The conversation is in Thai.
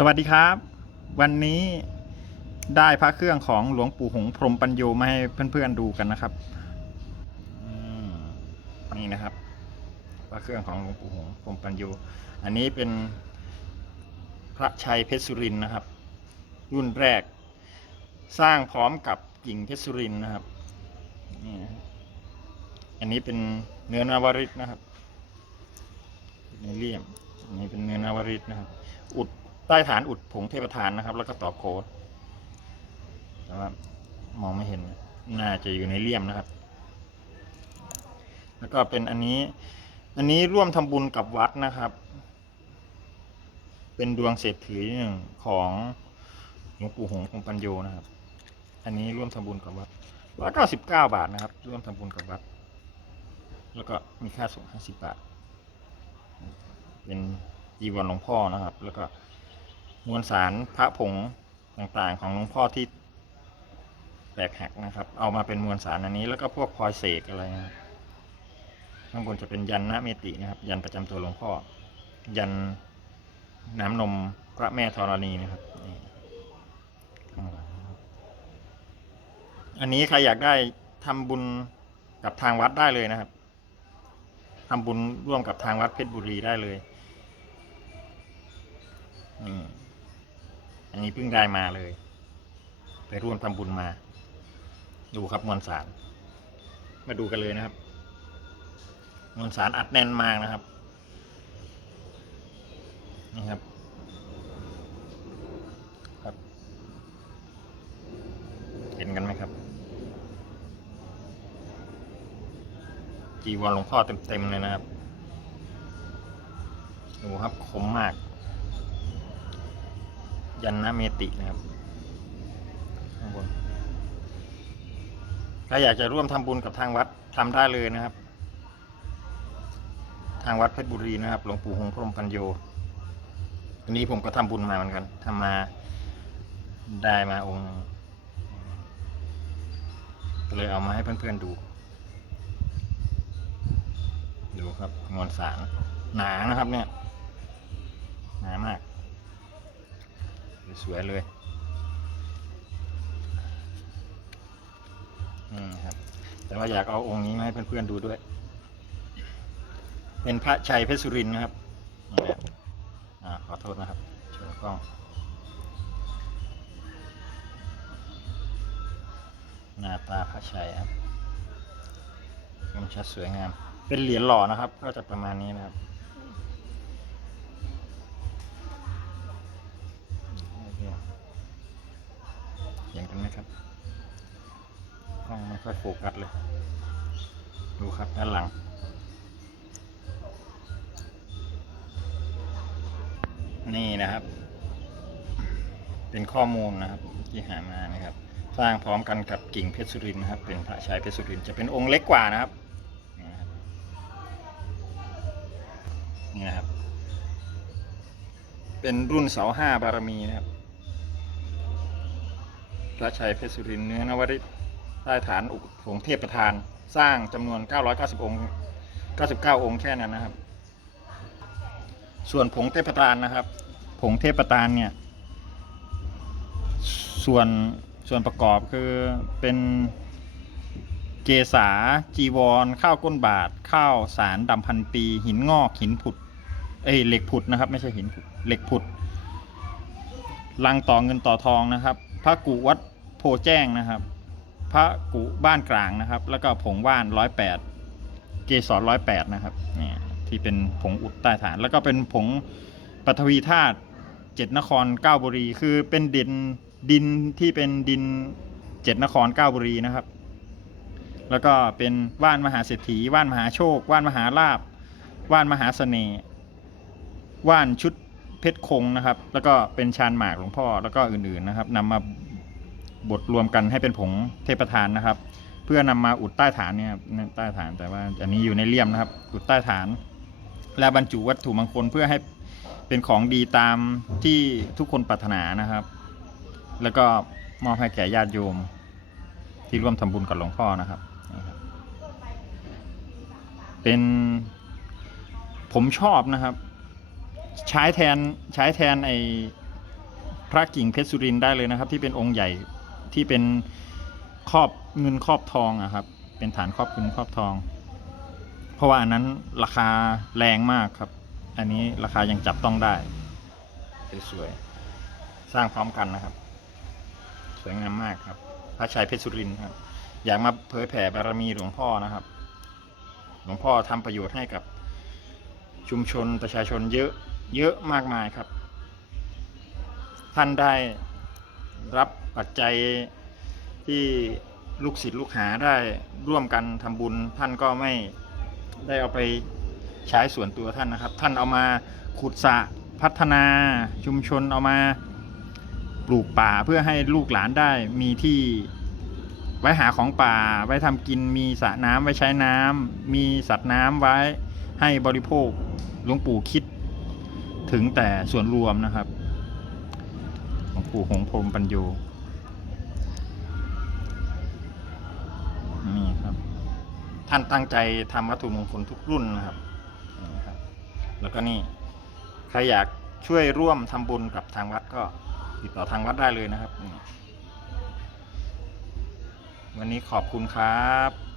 สวัสดีครับ วันนี้ได้พระเครื่องของหลวงปู่หงส์พรมปัญโยมาให้เพื่อนๆดูกันนะครับนี่นะครับ พระเครื่องของหลวงปู่หงส์พรมปัญโย อันนี้เป็นพระชัยเพชรสุรินนะครับ รุ่นแรก สร้างพร้อมกับกิ่งเพชรสุรินนะครับนี่อันนี้เป็นเนื้อนาวริตนะครับในเลี่ยมอันนี้เป็นเนื้อนาวริตนะครับ อุด ใต้ฐานอุดผงเทพทานนะครับ แล้วก็ต่อโค้ดแต่ว่ามองไม่เห็น น่าจะอยู่ในเลี่ยมนะครับ แล้วก็เป็นอันนี้ อันนี้ร่วมทำบุญกับวัดนะครับ เป็นดวงเศรษฐีหนึ่งของหลวงปู่หงส์คงปัญโยนะครับ อันนี้ร่วมทำบุญกับวัดร้อยเก้าสิบเก้าบาทนะครับ ร่วมทำบุญกับวัด แล้วก็มีค่าส่งห้าสิบบาท เป็นจีวรหลวงพ่อนะครับ แล้วก็ มวลสารพระผงต่างๆ ของหลวงพ่อที่แตกหักนะครับ เอามาเป็นมวลสารอันนี้แล้วก็พวกพลอยเสกอะไรนะข้างบนจะเป็นยันนะเมตินะครับ ยันประจำตัวหลวงพ่อ ยันน้ำนมพระแม่ธรณีนะครับข้างหลังอันนี้ใครอยากได้ทำบุญกับทางวัดได้เลยนะครับทำบุญร่วมกับทางวัดเพชรบุรีได้เลย อืม อันนี้เพิ่งได้มาเลย ไปร่วมทำบุญมา ดูครับมวลสาร มาดูกันเลยนะครับ มวลสารอัดแน่นมากนะครับนี่ครับ ครับ เห็นกันไหมครับ จีวรหลวงพ่อเต็มๆเลยนะครับดูครับคมมาก ยันนะเมตินะครับข้างบนถ้าอยากจะร่วมทำบุญกับทางวัดทำได้เลยนะครับ ทางวัดเพชรบุรีนะครับ หลวงปู่หงพรมปัญโยอันนี้ผมก็ทำบุญมาเหมือนกันทำมาได้มาองค์เลยเอามาให้เพื่อนๆดู ดูครับมวลสารหนานะครับเนี่ย หนามาก สวยเลยครับ แต่ว่าอยากเอาองค์นี้มาให้เพื่อนๆดูด้วย เป็นพระชัยเพชรสุรินนะครับนี่นะอ่าขอโทษนะครับโชว์กล้องหน้าตาพระชัยครับคมชัดสวยงาม เป็นเหรียญหล่อนะครับ ก็จะประมาณนี้นะครับ เห็นกันไหมครับกล้องไม่ค่อยโฟกัสเลย ดูครับด้านหลัง นี่นะครับ เป็นข้อมูลนะครับที่หามานะครับ สร้างพร้อมกันกับกิ่งเพชรสุรินนะครับ เป็นพระชายเพชรสุรินจะเป็นองค์เล็กกว่านะครับ นี่นะครับ เป็นรุ่นเสาห้าบารมีนะครับ พระชัยเพชรสุรินเนื้อนวริตใต้ฐานอุผงเทพประธาน สร้างจำนวน 990 องค์ 99 องค์แค่นั้นนะครับ ส่วนผงเทพประธานนะครับ ผงเทพประธานเนี่ย ส่วนส่วนประกอบคือเป็นเกษาจีวร ข้าวก้นบาท ข้าวสารดำพันปี หินงอกหินผุด เอ้ยเหล็กผุดนะครับ ไม่ใช่หินผุดเหล็กผุดลังต่อเงินต่อทองนะครับ พระกุวัดโพแจ้งนะครับ พระกุบ้านกลางนะครับ แล้วก็ผงว่านร้อยแปดเกสรร้อยแปดนะครับเนี่ยที่เป็นผงอุดใต้ฐาน แล้วก็เป็นผงปฐวีธาตุเจ็ดนครเก้าบุรี คือเป็นดินดินที่เป็นดินเจ็ดนครเก้าบุรีนะครับ แล้วก็เป็นว่านมหาเศรษฐีว่านมหาโชค ว่านมหาลาบว่านมหาเสน่ห์ว่านชุด เพชรคงนะครับ แล้วก็เป็นชานหมากหลวงพ่อแล้วก็อื่นๆนะครับนำมาบดรวมกันให้เป็นผงเทพทานนะครับ เพื่อนำมาอุดใต้ฐานเนี่ยใต้ฐานแต่ว่าอันนี้อยู่ในเลี่ยมนะครับ อุดใต้ฐาน และบรรจุวัตถุมงคลเพื่อให้เป็นของดีตามที่ทุกคนปรารถนานะครับ แล้วก็มอบให้แก่ญาติโยม ที่ร่วมทำบุญกับหลวงพ่อนะครับ เป็นผมชอบนะครับ ใช้แทนใช้แทนไอพระกิ่งเพชรสุรินได้เลยนะครับ ที่เป็นองค์ใหญ่ที่เป็นครอบเงินครอบทองอะครับ เป็นฐานครอบเงินครอบทอง เพราะว่าอันนั้นราคาแรงมากครับ อันนี้ราคายังจับต้องได้สวยๆสร้างพร้อมกันนะครับ สวยงามมากครับ พระชัยเพชรสุรินครับ อยากมาเผยแผ่บารมีหลวงพ่อนะครับ หลวงพ่อทำประโยชน์ให้กับชุมชนประชาชนเยอะ เยอะมากมายครับ ท่านได้รับปัจจัยที่ลูกศิษย์ลูกหาได้ร่วมกันทำบุญ ท่านก็ไม่ได้เอาไปใช้ส่วนตัวท่านนะครับ ท่านเอามาขุดสระพัฒนาชุมชนเอามาปลูกป่าเพื่อให้ลูกหลานได้มีที่ไว้หาของป่าไว้ทำกินมีสระน้ำไว้ใช้น้ำมีสัตว์น้ำไว้ให้บริโภคหลวงปู่คิด ถึงแต่ส่วนรวมนะครับหลวงปู่หงพรมปัญโยนี่ครับ ท่านตั้งใจทำวัตถุมงคลทุกรุ่นนะครับรบแล้วก็นี่ใครอยากช่วยร่วมทำบุญกับทางวัดก็ติดต่อทางวัดได้เลยนะครับ วันนี้ขอบคุณครับ